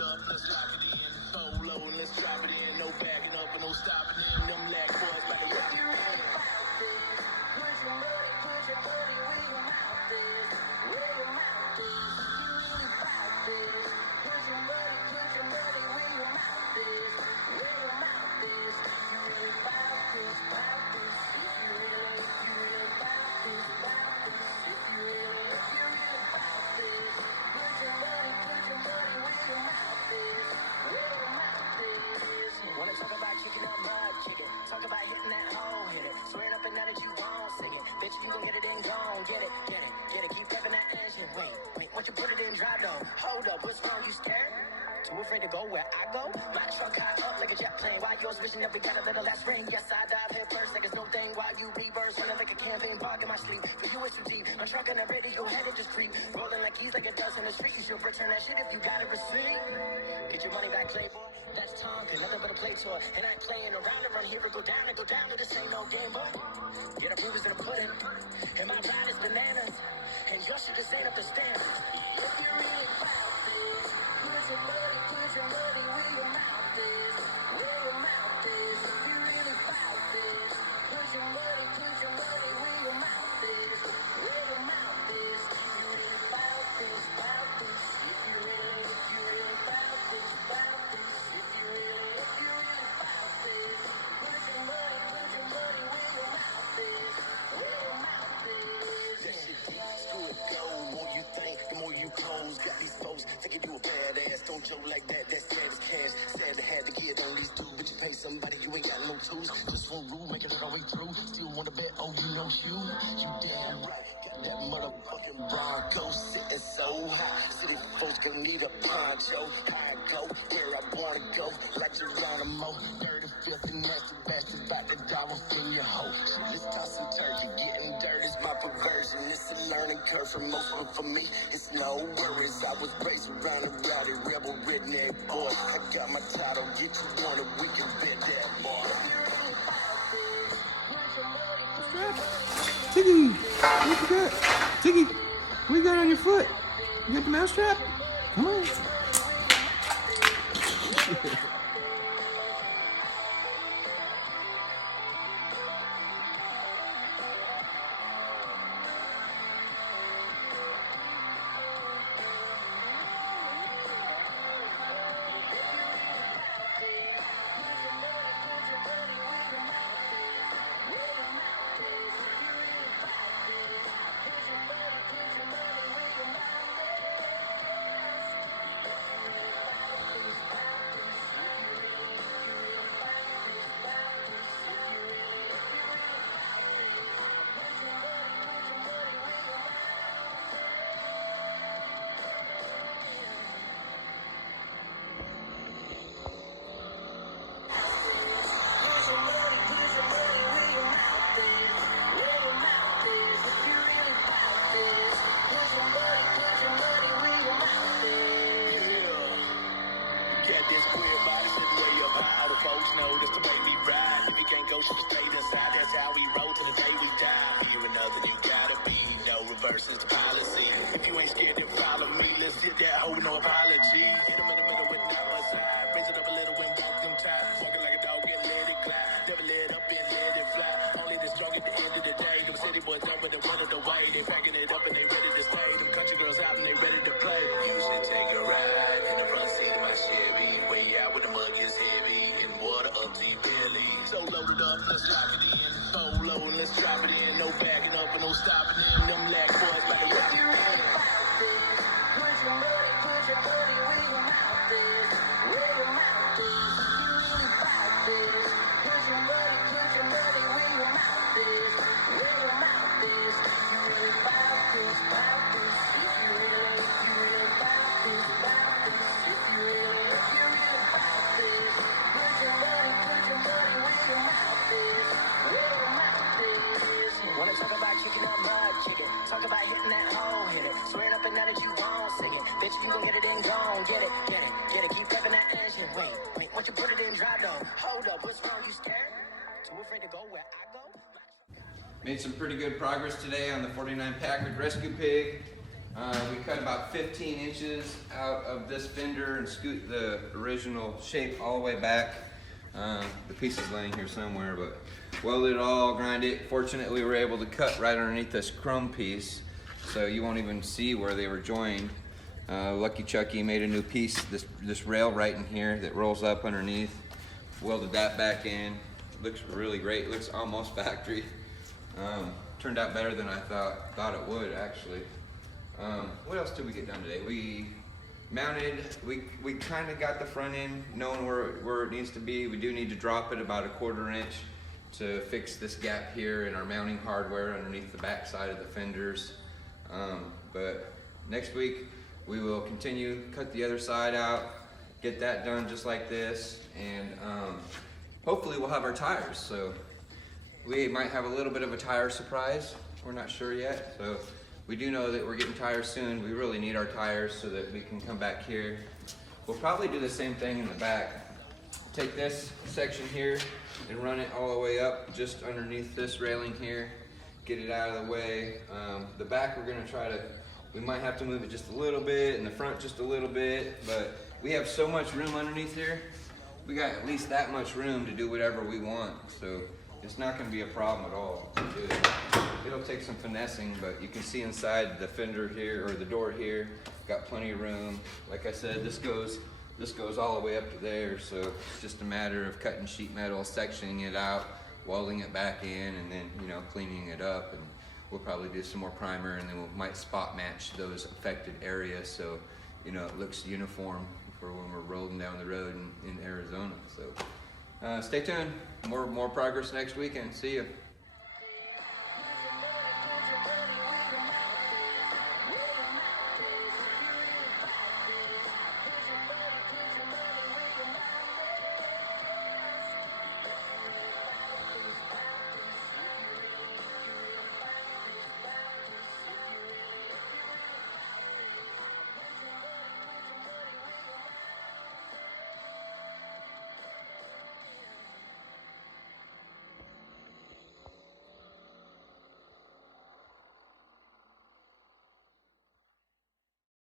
loaded up, let's lock it in. So low, let's drop it in. No backing up and no stopping in. Them lag boys like if you really about this, put your money where your mouth is. Where your mouth is. If you really about this, put your money where your mouth is. Where your mouth is. If you really about this, about this. If you really about this, about this. If you really about this, put your money where your mouth is. Where your mouth is. Wanna talk about kicking that mud chicken? Talk about hitting that hole, hit it. Swearing up and down that you won't sing it. Bitch, you gon' get it and gon' get it, get it, get it. Keep tapping that engine. Wait, once you put it in drive though. Hold up, what's wrong? You scared? Too afraid to go where I go? Black truck high up like a jet plane. Why yours wishing that we got a little less rain? Yes, I dive head first like it's no thing. While you reverse, running like a campaign bog in my sleep. For you it's too deep. I'm trucking the ready, go ahead and just creep. Rolling like keys like it does in the street. You should return that shit if you got a receipt. Get your money back, playboy. That's Tonka, nothing but a play toy. And I ain't playing around here. It go down, but this ain't no game, boy. Get up, movers in the pudding. And my ride is bananas. And your shit just ain't up to standards. If you really about this, put your money where your mouth is. Where your mouth is. If you really about this, put your money where your mouth is. Where your mouth is. If you really about this, about this. If you really about this, about this. If you really about this, put your money where your mouth is. Where your mouth is. That shit deep, screw it, go. The more you think, the more you close. Got these folks thinking you a badass. Don't joke like that, that's sad as cash. Sad to have to get on these dudes, but you pay somebody, you ain't got no tools. Just one rule, making it all the way through. Still wanna bet, oh, you know you damn right. Got that motherfucking Bronco sitting so high. City folks gonna need a poncho. I go where I wanna go, like Geronimo. 35th and nasty bastard, about to dive off in your hoe. So let's toss some turkey, getting dirty is my perversion. It's a learning curve for most, but for me, it's no worries. I was raised around a rowdy rebel redneck boy. I got my title, get you one, and we can bet that boy. Tiggy, what you got? Tiggy, what you got on your foot? You got the mouse trap? Come on. Versus the policy. If you ain't scared, then follow me. Let's hit that hoe, no apology. Hit them in the middle with not my side. Raise it up a little when walk them times. Walking like a dog and let it glide. Never let up and let it fly. Only the strong at the end of the day. Them city boys up and they wanted to wait. They packing it up and they ready to stay. Them country girls out and they ready to play. You should take a ride in the front seat of my Chevy. Way out with the mug is heavy and water up to your belly. So loaded up, let's lock it in. So low, let's drop it in. No backing up and no stopping in. Them lag boys like if you really about this, put your money where your mouth is. Where your mouth is. If you really about this, put your money where your mouth is. Where your mouth is. If you really about this, about this. If you really about this, about this. If you really about this, put your money where your mouth is. Where your mouth is. Wanna talk about kicking that mud chicken? Talk about hitting that hole, hit it. Swearing up and down that you won't sing it. Bitch, you gon' get it and gon' get it, get it, get it. Keep tapping that engine. Wait, once you put it in drive though. Hold up, what's wrong? You scared? Too afraid to go where I go? Made some pretty good progress today on the 49 Packard Rescue Pig. We cut about 15 inches out of this fender and scoot the original shape all the way back. The piece is laying here somewhere, but welded it all, grind it. Fortunately, we were able to cut right underneath this chrome piece, so you won't even see where they were joined. Lucky Chuckie made a new piece, this rail right in here that rolls up underneath. Welded that back in. Looks really great. Looks almost factory. Turned out better than I thought it would, actually. What else did we get done today? We mounted, we kind of got the front end knowing where it needs to be. We do need to drop it about 1/4 inch to fix this gap here in our mounting hardware underneath the back side of the fenders. But next week we will continue, cut the other side out, get that done just like this, and hopefully we'll have our tires. So we might have a little bit of a tire surprise. We're not sure yet. So we do know that we're getting tires soon. We really need our tires so that we can come back here. We'll probably do the same thing in the back. Take this section here and run it all the way up just underneath this railing here. Get it out of the way. The back we're gonna try to, we might have to move it just a little bit, and the front just a little bit, but we have so much room underneath here. We got at least that much room to do whatever we want. So it's not gonna be a problem at all to do it. It'll take some finessing, but you can see inside the fender here, or the door here, got plenty of room. Like I said, this goes all the way up to there, so it's just a matter of cutting sheet metal, sectioning it out, welding it back in, and then, you know, cleaning it up. And we'll probably do some more primer, and then we might spot match those affected areas so, you know, it looks uniform for when we're rolling down the road in Arizona. So stay tuned, more progress next weekend. See you.